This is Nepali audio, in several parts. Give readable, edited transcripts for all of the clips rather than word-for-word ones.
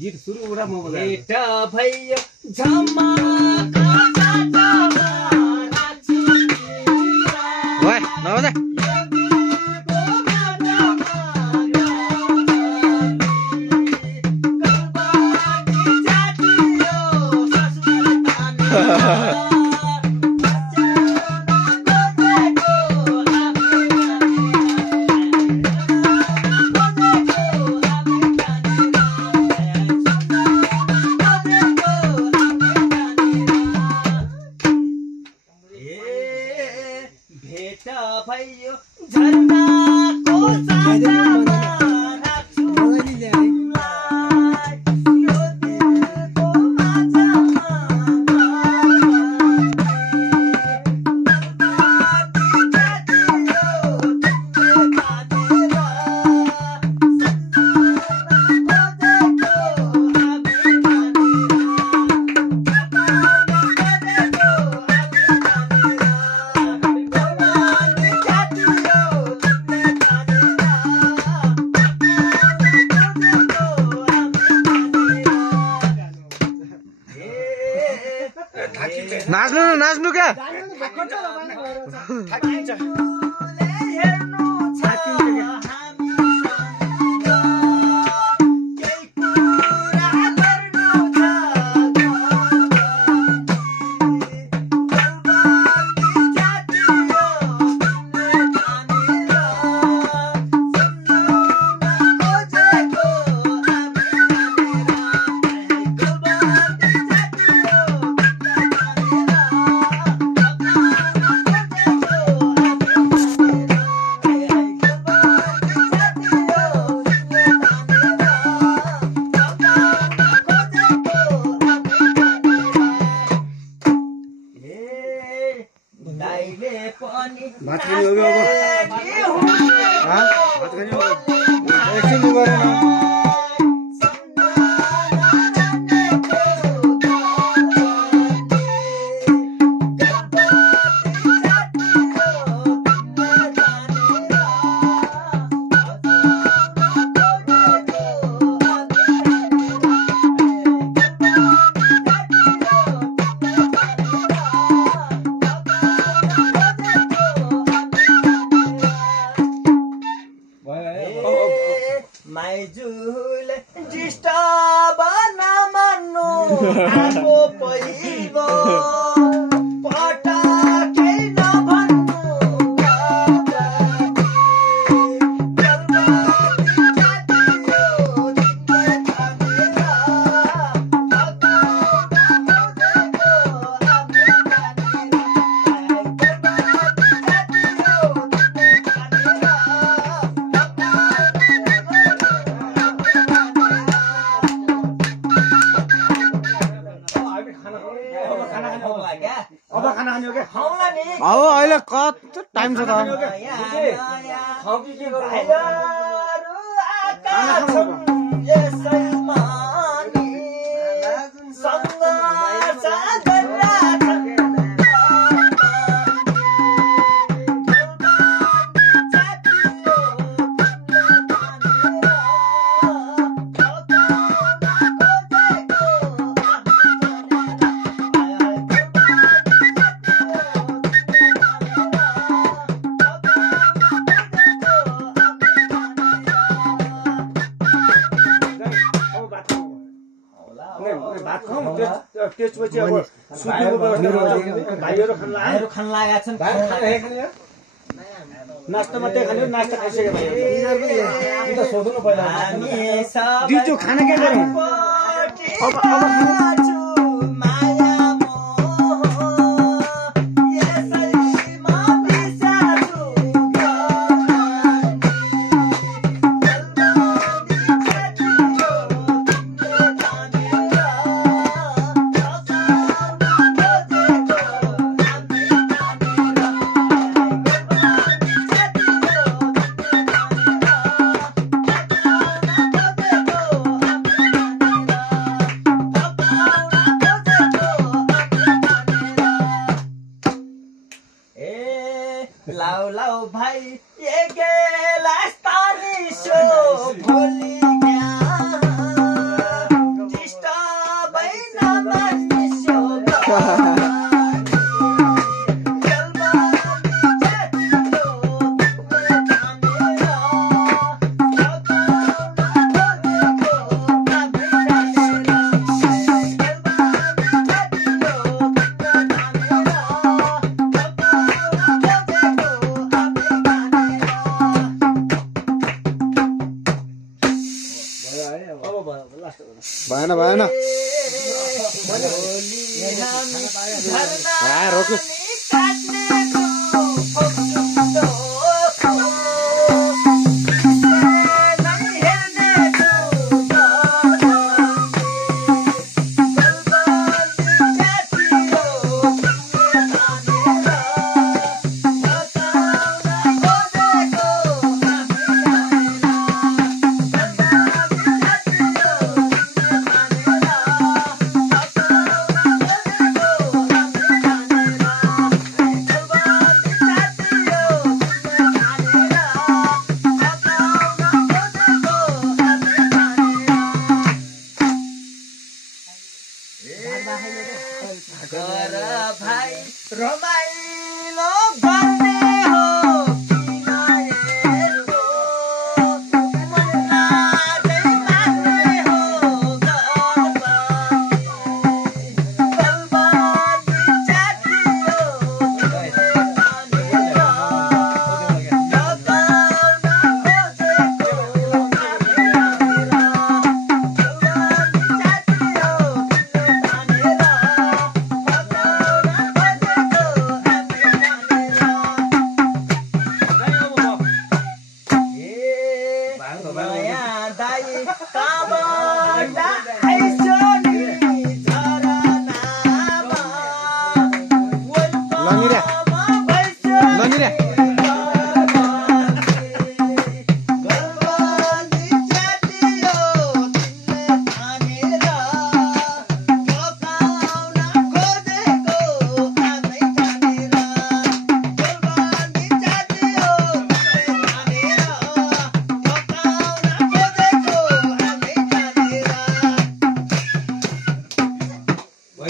गीत सुरु उडा म बजाए भेट भयो झमक ओए नबजा भयो झरनाको साथमा राख्छु यो दिलको माझमा नाच्नु नाच्नु क्या भात खाने हो गया हाँ भात खाने हो गया एकछिन लु गरौँ न माइजूले डिस्टर्ब नमान्नु आगो पहिलो पटाकै नभन्नु अब खाना खाने हो क्या अब अहिले कति टाइम छ त भात खाउँ त्यसपछि अब सुत्नुको व्यवस्था भाइहरू खान लागेका छन् नास्ता मात्रै खाने नास्ता खाइसक्यो भाइहरू त सोध्नु पहिला दिउँसो खाना के गरौँ अब लाउ लाउ भाइ एक गिलास पानी सो भोलि भएन भएन रोक्नु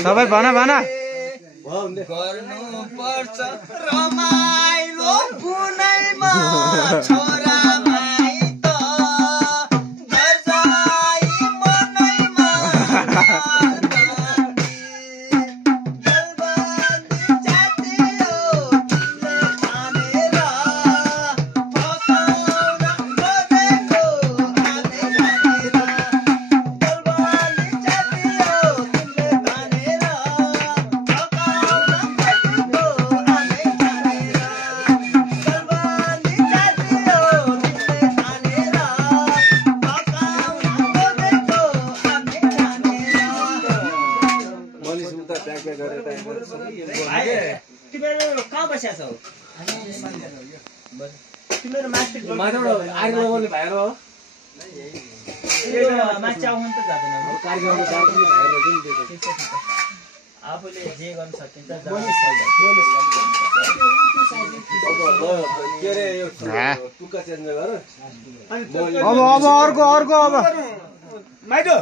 सबै भन गर्नु पर्छ रमाइलो कुनैमा छोरा भाइ त गजाई मनैमा गलबन्दी जातियो तिमीले ठानेर फसाउन खोजेको आने जानेर गलबन्दी जातियो तिमीले ठानेर तिमीहरू कहाँ बसेका छौ? तिमीहरू माथि आउनु त जाँदैन आफूले जे गर्न सकिन्छ अब अर्को अब माइतो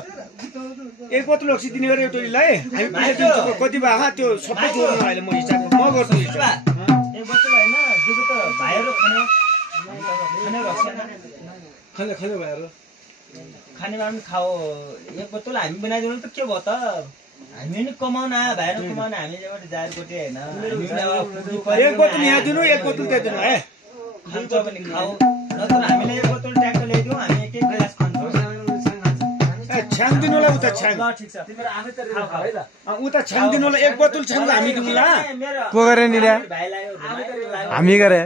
एक बोतल अक्सी दिने गरे टोलीलाई हामी कति भयो त्यो सबै जोड्नु अहिले म हिसाब म गर्छु हिसाब एक बोतल हैन दुगो त भाइहरु खाने भाइहरु खानेमा पनि खाओ एक बोतल हामी बनाइदिनु त के भयो त हामी नि कमाउन आयो भाइहरु कमाउन हामीले जबाट जाएर कोटी हैन एक बोतल यहाँ दिनु एक बोतल त्यहाँ दिनु है खान्छ पनि खाओ नत्र हामीले एक बोतल ट्याक्टर ल्याइदिउ हामी एक एक गिलास खान्छौँ छ्याङ दिनुलाई उता छ्याङ ल ठीक छ तिम्रो आफै त खाऊ है त उता छ्याङ दिनुलाई एक बोतल छ्याङ हामी दिनुला को गरे नि रे भाइलाई हामी गरे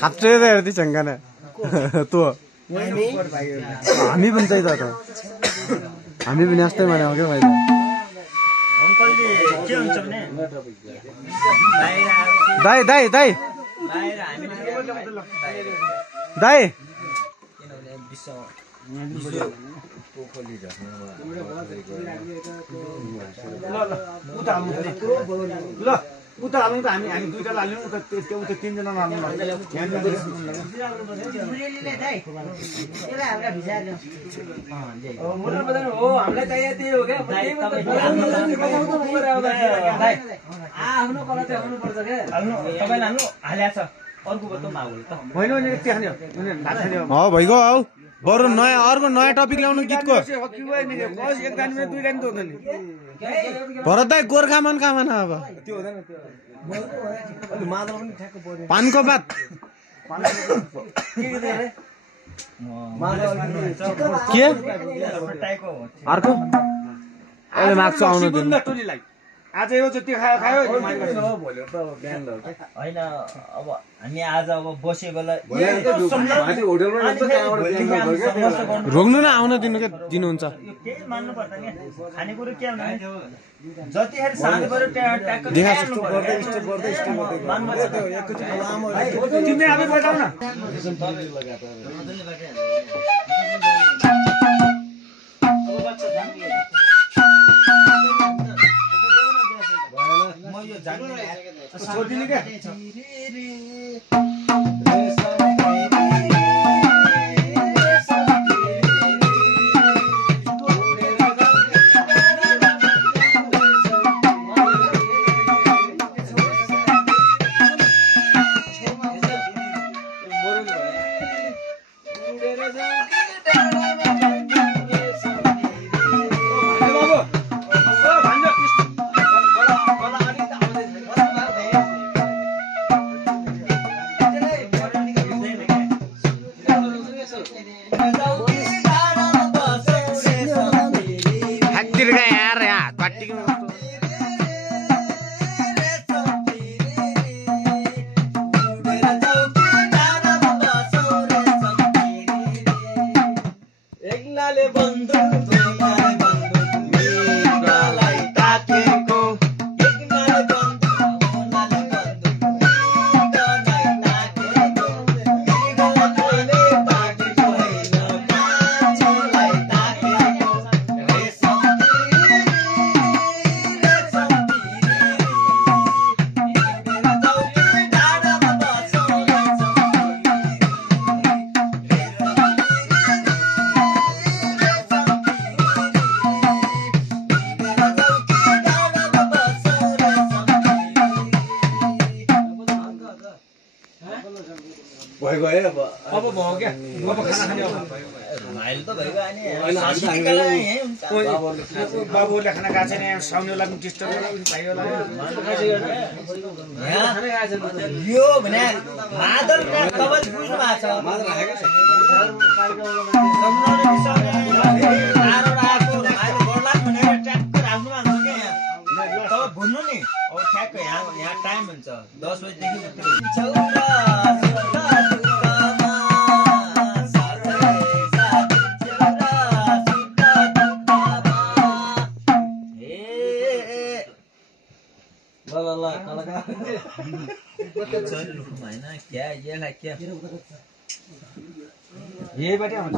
खाप्छे त हेर्दै छङ्गान तँ हामी पनि चाहिँ त हामी पनि यस्तै भने हो क्या भाइ अङ्कलले के हुन्छ भने दाइ दाइ दाइ बाहिर हामीले दाइ उता हाल्नु त हामी दुईटा हाल्नु उता तीनजना हाल्नु भइगयो हौ बरु अर्को नयाँ टपिक ल्याउनु गीतको भरत दाइ गोर्खामान कहाँ अब पानको बात के टाइको अर्को अहिले माग्छु आउनु दिनु टोलीलाई आज यो जति खायो खायो होइन अब हामी आज अब बसे बेला रोक्नु न आउन दिनु के दिनुहुन्छ यो केही मान्नु पर्छ नि खानेकुरो के हुने जतिखेर सानो पऱ्यो ट्याक्क तिमीले आफै बताउ न म यो जान्दिनँ छोडिदिने क्या अब भयो क्या अब खाना खाने बाबुले खाना खाएको छैन साउनेलाई पनि डिस्टर्ब यो भने मादल तपाईँले बुझ्नु भएको छ भुन्नु नि अब ठ्याक्क यहाँ टाइम हुन्छ 10 बजेदेखि यहीबाट आउँछ